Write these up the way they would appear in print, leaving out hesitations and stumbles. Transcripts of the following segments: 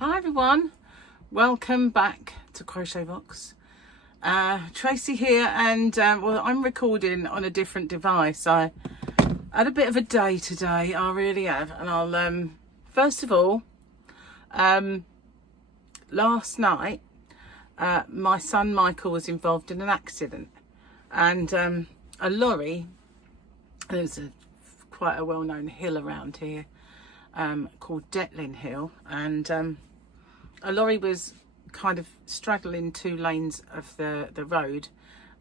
Hi everyone, welcome back to Crochet Box. Tracy here, and well, I'm recording on a different device. I had a bit of a day today, I really have, and I'll first of all, last night my son Michael was involved in an accident, and a lorry, there's quite a well-known hill around here called Detlin Hill, and a lorry was kind of straddling two lanes of the road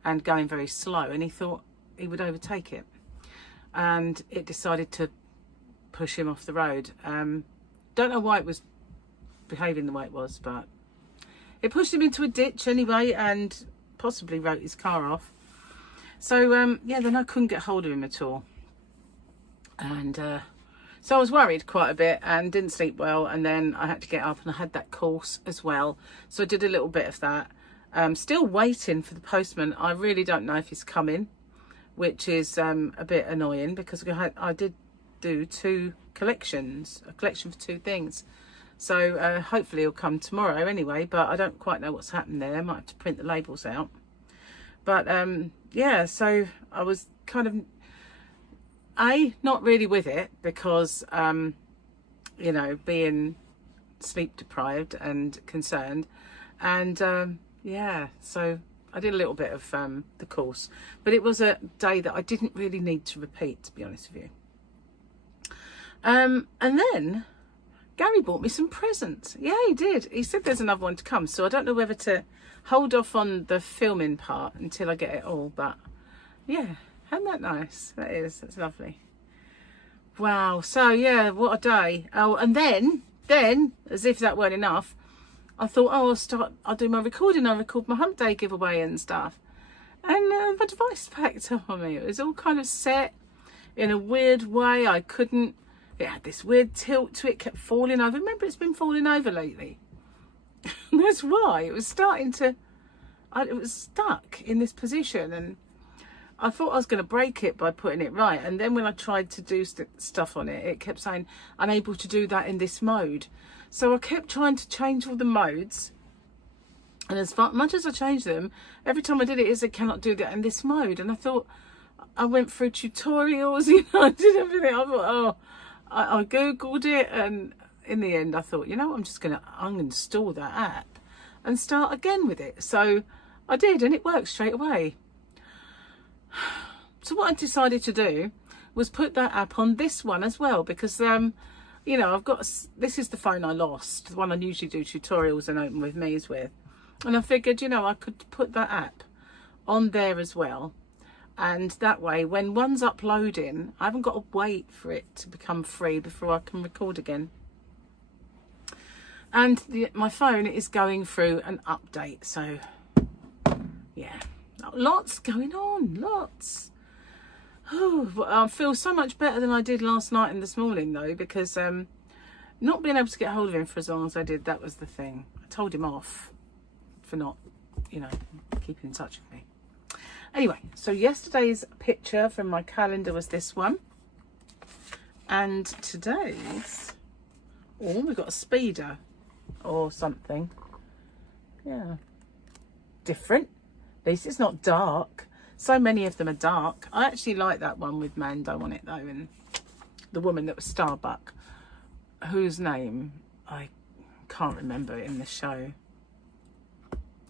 and going very slow, and he thought he would overtake it, and it decided to push him off the road. Don't know why it was behaving the way it was, but it pushed him into a ditch anyway and possibly wrote his car off. So yeah, then I couldn't get hold of him at all, and so I was worried quite a bit and didn't sleep well, and then I had to get up and I had that course as well. So I did a little bit of that. Still waiting for the postman. I really don't know if he's coming, which is a bit annoying because I did do two collections, a collection for two things. So hopefully he'll come tomorrow anyway, but I don't quite know what's happened there. I might have to print the labels out. But yeah, so I was kind of not really with it because, you know, being sleep deprived and concerned. And yeah, so I did a little bit of the course. But it was a day that I didn't really need to repeat, to be honest with you. And then Gary bought me some presents. Yeah, he did. He said there's another one to come. So I don't know whether to hold off on the filming part until I get it all. But yeah. Isn't that nice? That is. That's lovely. Wow. So yeah, what a day. Oh, and then, as if that weren't enough, I thought, oh, I'll do my recording. I'll record my hump day giveaway and stuff. And my device packed up on me. It was all kind of set in a weird way. It had this weird tilt to it, kept falling over. Remember, it's been falling over lately. That's why. It was starting to, it was stuck in this position, and I thought I was going to break it by putting it right, and then when I tried to do stuff on it, it kept saying unable to do that in this mode. So I kept trying to change all the modes, and as much as I changed them, every time I did it, it cannot do that in this mode. And I thought, I went through tutorials, you know, I did everything. I thought, oh, I googled it, and in the end I thought, you know, I'm going to uninstall that app and start again with it. So I did, and it worked straight away. So what I decided to do was put that app on this one as well, because you know, this is the phone I lost, the one I usually do tutorials and open with me's with, and I figured, you know, I could put that app on there as well, and that way when one's uploading, I haven't got to wait for it to become free before I can record again. And my phone is going through an update, so yeah. Lots going on, lots. Oh, I feel so much better than I did last night and this morning though, because not being able to get hold of him for as long as I did, that was the thing. I told him off for not, you know, keeping in touch with me. Anyway, so yesterday's picture from my calendar was this one, and today's, oh, we've got a speeder or something. Yeah, different. At least it's not dark. So many of them are dark. I actually like that one with Mando on it though, and the woman that was Starbuck, whose name I can't remember in the show.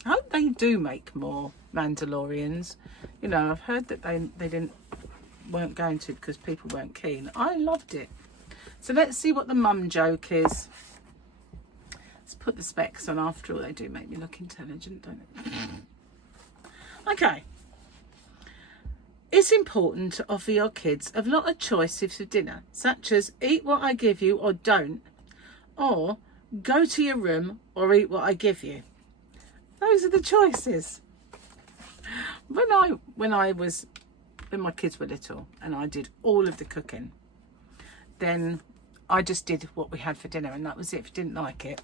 I hope they do make more Mandalorians. You know, I've heard that they weren't going to because people weren't keen. I loved it. So let's see what the mum joke is. Let's put the specs on. After all, they do make me look intelligent, don't they? Okay. It's important to offer your kids a lot of choices for dinner, such as eat what I give you or don't, or go to your room or eat what I give you. Those are the choices. When my kids were little and I did all of the cooking, then I just did what we had for dinner, and that was it. If you didn't like it,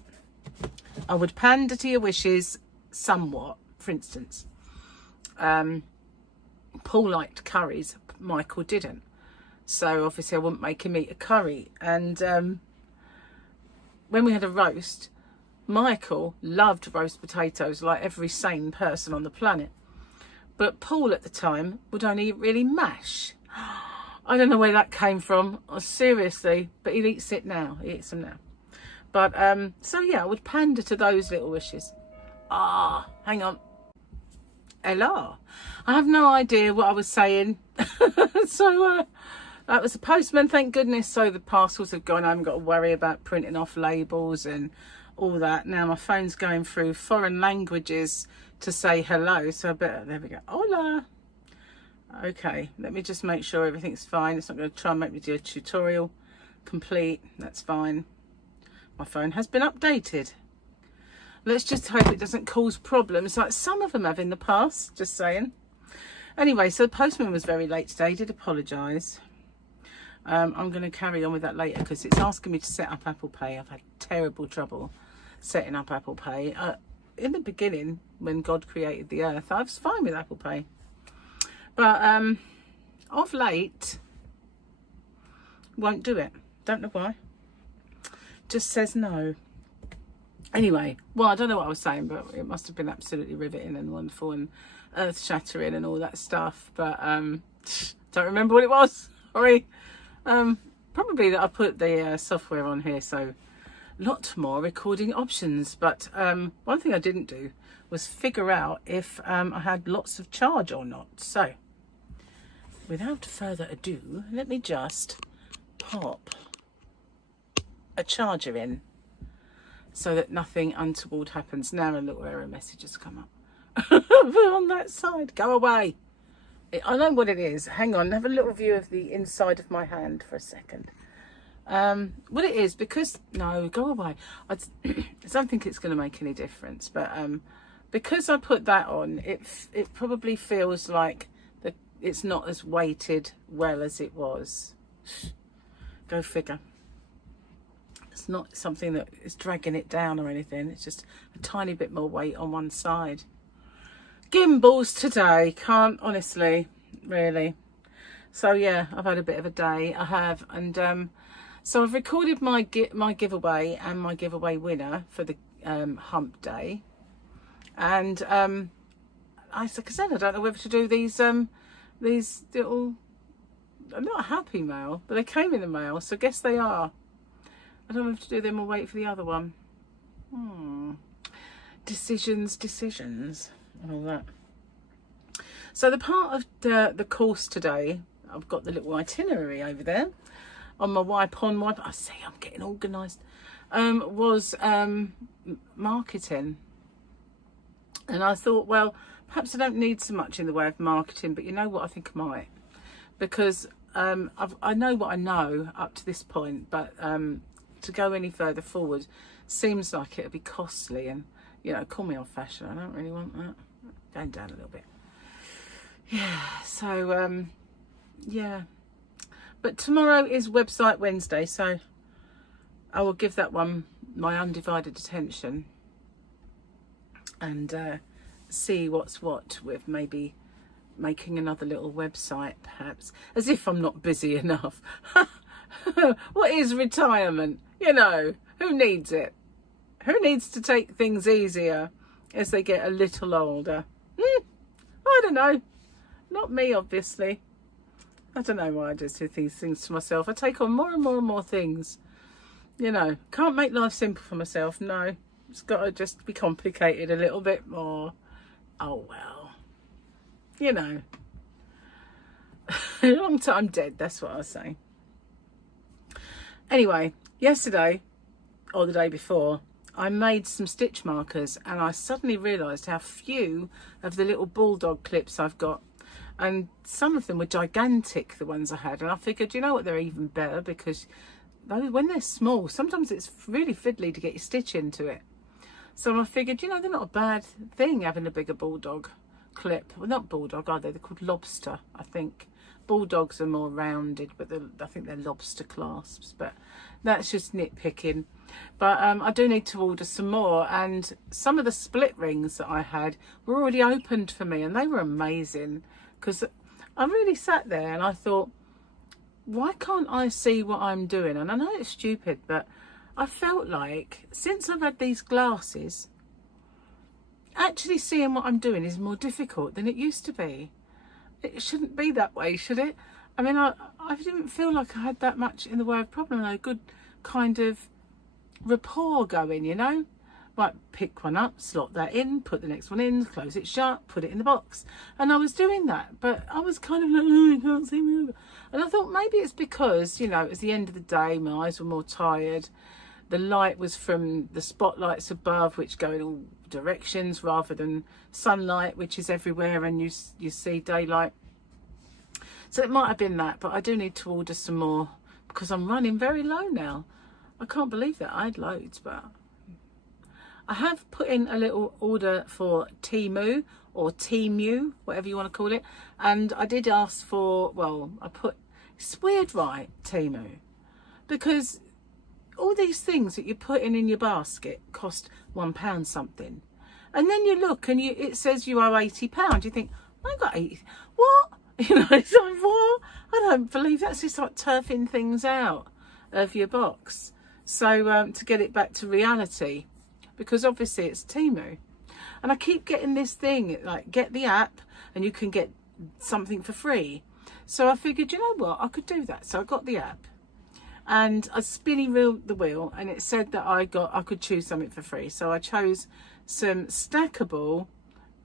I would pander to your wishes somewhat. For instance, Paul liked curries, Michael didn't, so obviously I wouldn't make him eat a curry. And when we had a roast, Michael loved roast potatoes like every sane person on the planet. But Paul at the time would only really mash. I don't know where that came from, seriously, but he eats it now. He eats them now. But, so yeah, I would pander to those little wishes. Hang on. Hello. I have no idea what I was saying. So, that was the postman, thank goodness. So the parcels have gone. I haven't got to worry about printing off labels and all that. Now my phone's going through foreign languages to say hello. So I better, there we go. Hola. Okay, let me just make sure everything's fine. It's not going to try and make me do a tutorial. Complete. That's fine. My phone has been updated. Let's just hope it doesn't cause problems like some of them have in the past. Just saying. Anyway, so the postman was very late today. He did apologise. I'm going to carry on with that later because it's asking me to set up Apple Pay. I've had terrible trouble setting up Apple Pay. In the beginning, when God created the earth, I was fine with Apple Pay. But of late, won't do it. Don't know why. Just says no. Anyway, well, I don't know what I was saying, but it must have been absolutely riveting and wonderful and earth-shattering and all that stuff. But don't remember what it was. Sorry. Probably that I put the software on here, so a lot more recording options. But one thing I didn't do was figure out if I had lots of charge or not. So without further ado, let me just pop a charger in so that nothing untoward happens. Now a little error message has come up. On that side, go away. I know what it is. Hang on, have a little view of the inside of my hand for a second. What it is, because no, go away. I don't think it's going to make any difference, but because I put that on, it probably feels like it's not as weighted well as it was. Go figure. It's not something that is dragging it down or anything. It's just a tiny bit more weight on one side. Gimbals today, can't honestly, really. So yeah, I've had a bit of a day. I have, and so I've recorded my giveaway and my giveaway winner for the hump day, and I said I don't know whether to do these little, not a happy mail, but they came in the mail, so I guess they are. I don't know if to do them or wait for the other one. Decisions and all that. So the part of the course today, I've got the little itinerary over there on my wipe on wipe. I see, I'm getting organised. Was marketing, and I thought, well, perhaps I don't need so much in the way of marketing, but you know what, I think I might, because I know what I know up to this point, but to go any further forward seems like it'll be costly, and you know, call me old fashioned, I don't really want that. Going down a little bit. Yeah, so yeah, but tomorrow is Website Wednesday, so I will give that one my undivided attention and see what's what with maybe making another little website, perhaps, as if I'm not busy enough. What is retirement? You know, who needs it? Who needs to take things easier as they get a little older? I don't know. Not me, obviously. I don't know why I just do these things to myself. I take on more and more and more things. You know, can't make life simple for myself. No, it's got to just be complicated a little bit more. Oh, well. You know. Long time dead, that's what I was saying. Anyway, yesterday, or the day before, I made some stitch markers, and I suddenly realised how few of the little bulldog clips I've got, and some of them were gigantic, the ones I had, and I figured, you know what, they're even better, because when they're small, sometimes it's really fiddly to get your stitch into it. So I figured, you know, they're not a bad thing having a bigger bulldog clip. Well, not bulldog, are they? They're called lobster, I think. Bulldogs are more rounded, but I think they're lobster clasps, but that's just nitpicking. But I do need to order some more, and some of the split rings that I had were already opened for me, and they were amazing, because I really sat there and I thought, why can't I see what I'm doing? And I know it's stupid, but I felt like since I've had these glasses, actually seeing what I'm doing is more difficult than it used to be. It shouldn't be that way, should it? I mean, I didn't feel like I had that much in the way of problem, a good kind of rapport going, you know? Like, pick one up, slot that in, put the next one in, close it shut, put it in the box. And I was doing that, but I was kind of like, oh, I can't see me. And I thought maybe it's because, you know, it was the end of the day, my eyes were more tired. The light was from the spotlights above, which go in all directions, rather than sunlight, which is everywhere and you see daylight. So it might have been that, but I do need to order some more because I'm running very low now. I can't believe that. I had loads, but I have put in a little order for Temu or Temu, whatever you want to call it. And I did ask for, well, it's weird, right, Temu? Because all these things that you're putting in your basket cost £1 something. And then you look and it says you owe £80. You think, I got 80. What? You know, it's like, what? I don't believe that's just like turfing things out of your box. So to get it back to reality, because obviously it's Temu. And I keep getting this thing, like, get the app and you can get something for free. So I figured, you know what, I could do that. So I got the app and I spinny reeled the wheel and it said that I could choose something for free. So I chose some stackable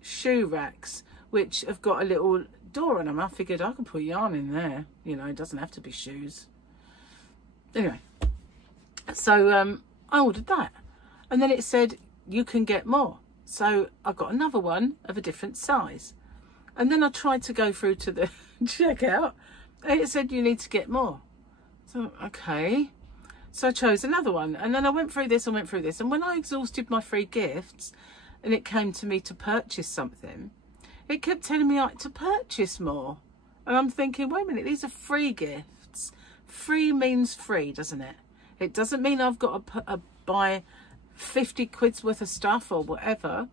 shoe racks, which have got a little door on them. I figured I could put yarn in there, you know, it doesn't have to be shoes. Anyway, so I ordered that. And then it said, you can get more. So I got another one of a different size. And then I tried to go through to the checkout and it said, you need to get more. So, okay. So I chose another one. And then I went through this and went through this. And when I exhausted my free gifts and it came to me to purchase something, it kept telling me like to purchase more. And I'm thinking, wait a minute, these are free gifts. Free means free, doesn't it? It doesn't mean I've got to buy 50 quid's worth of stuff or whatever.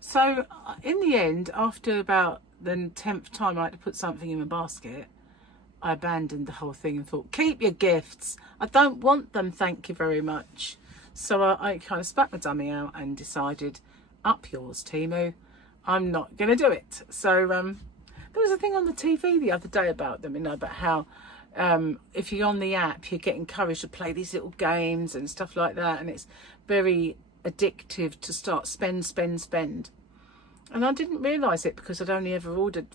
So in the end, after about the 10th time I had to put something in my basket, I abandoned the whole thing and thought, keep your gifts. I don't want them, thank you very much. So I kind of spat my dummy out and decided, up yours, Temu. I'm not going to do it. So there was a thing on the TV the other day about them, you know, about how if you're on the app, you get encouraged to play these little games and stuff like that. And it's very addictive to start spend. And I didn't realise it because I'd only ever ordered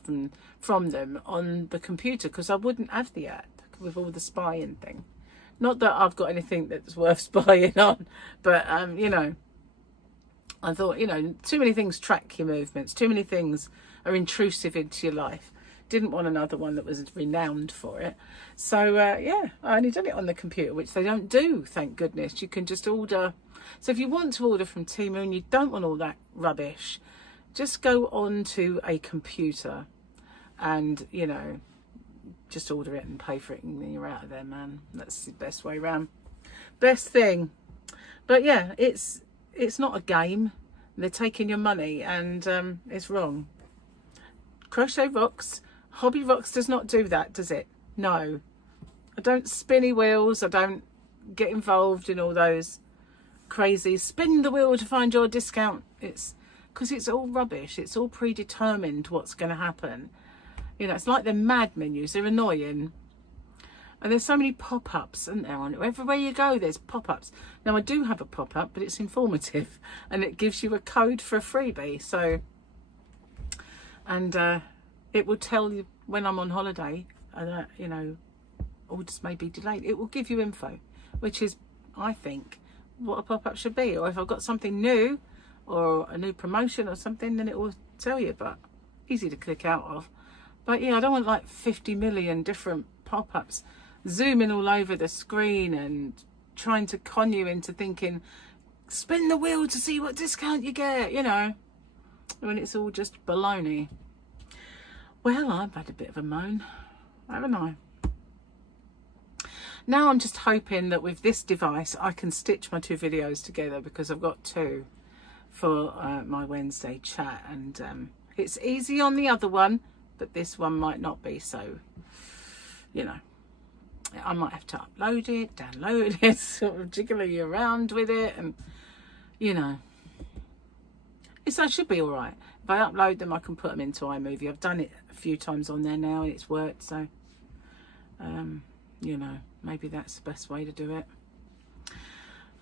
from them on the computer because I wouldn't have the app with all the spying thing. Not that I've got anything that's worth spying on, but, you know, I thought, you know, too many things track your movements. Too many things are intrusive into your life. Didn't want another one that was renowned for it. So, yeah, I only done it on the computer, which they don't do, thank goodness. You can just order. So if you want to order from Temu and you don't want all that rubbish, just go on to a computer and, you know, just order it and pay for it and then you're out of there, man. That's the best way around. Best thing. But yeah, it's not a game. They're taking your money and it's wrong. Crochet Rocks, Hobby Rocks does not do that, does it? No. I don't spinny wheels. I don't get involved in all those crazy spin the wheel to find your discount. It's because it's all rubbish. It's all predetermined what's going to happen. You know, it's like the mad menus. They're annoying. And there's so many pop-ups, isn't there? Everywhere you go, there's pop-ups. Now, I do have a pop-up, but it's informative. And it gives you a code for a freebie. So, and it will tell you when I'm on holiday, you know, orders may be delayed. It will give you info, which is, I think, what a pop-up should be. Or if I've got something new or a new promotion or something, then it will tell you. But easy to click out of. But yeah, I don't want like 50 million different pop-ups zooming all over the screen and trying to con you into thinking, spin the wheel to see what discount you get, you know, when it's all just baloney. Well, I've had a bit of a moan, haven't I? Now I'm just hoping that with this device I can stitch my two videos together, because I've got two for my Wednesday chat, and it's easy on the other one, but this one might not be, so, you know, I might have to upload it, download it, sort of jiggling around with it, and you know, I should be all right. If I upload them, I can put them into iMovie. I've done it a few times on there now, and it's worked. So, you know, maybe that's the best way to do it.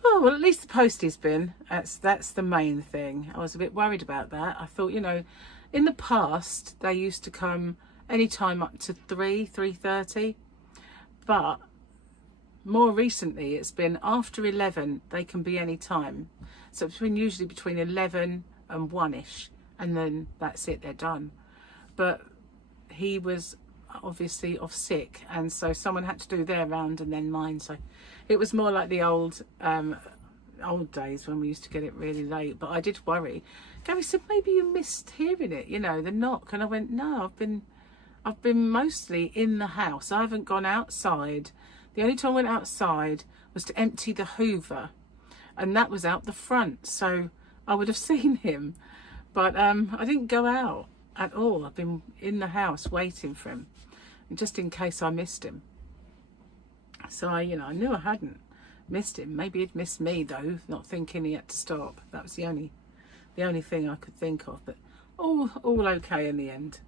Oh well, at least the postage bin. That's the main thing. I was a bit worried about that. I thought, you know, in the past they used to come anytime up to 3:30, but more recently it's been after 11. They can be any time. So it's been usually between 11 and 1ish, and then that's it, they're done. But he was obviously off sick, and so someone had to do their round and then mine. So it was more like the old days when we used to get it really late. But I did worry. Gary said, maybe you missed hearing it, you know, the knock. And I went, no, I've been mostly in the house. I haven't gone outside. The only time I went outside was to empty the Hoover, and that was out the front, so I would have seen him. But I didn't go out at all. I've been in the house waiting for him, just in case I missed him. So I knew I hadn't missed him. Maybe he'd missed me though, not thinking he had to stop. That was the only thing I could think of. But all okay in the end.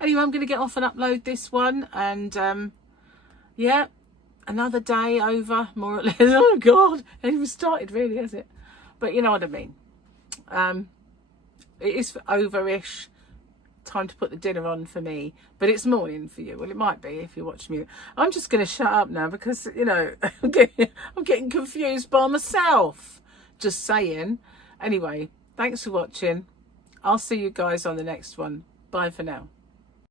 Anyway, I'm going to get off and upload this one, and yeah, another day over, more or less. Oh God, it hasn't even started really, has it? But you know what I mean. It is over-ish. Time to put the dinner on for me, but it's morning for you. Well, it might be if you watch me. I'm just going to shut up now because, you know, I'm getting confused by myself. Just saying. Anyway, thanks for watching. I'll see you guys on the next one. Bye for now.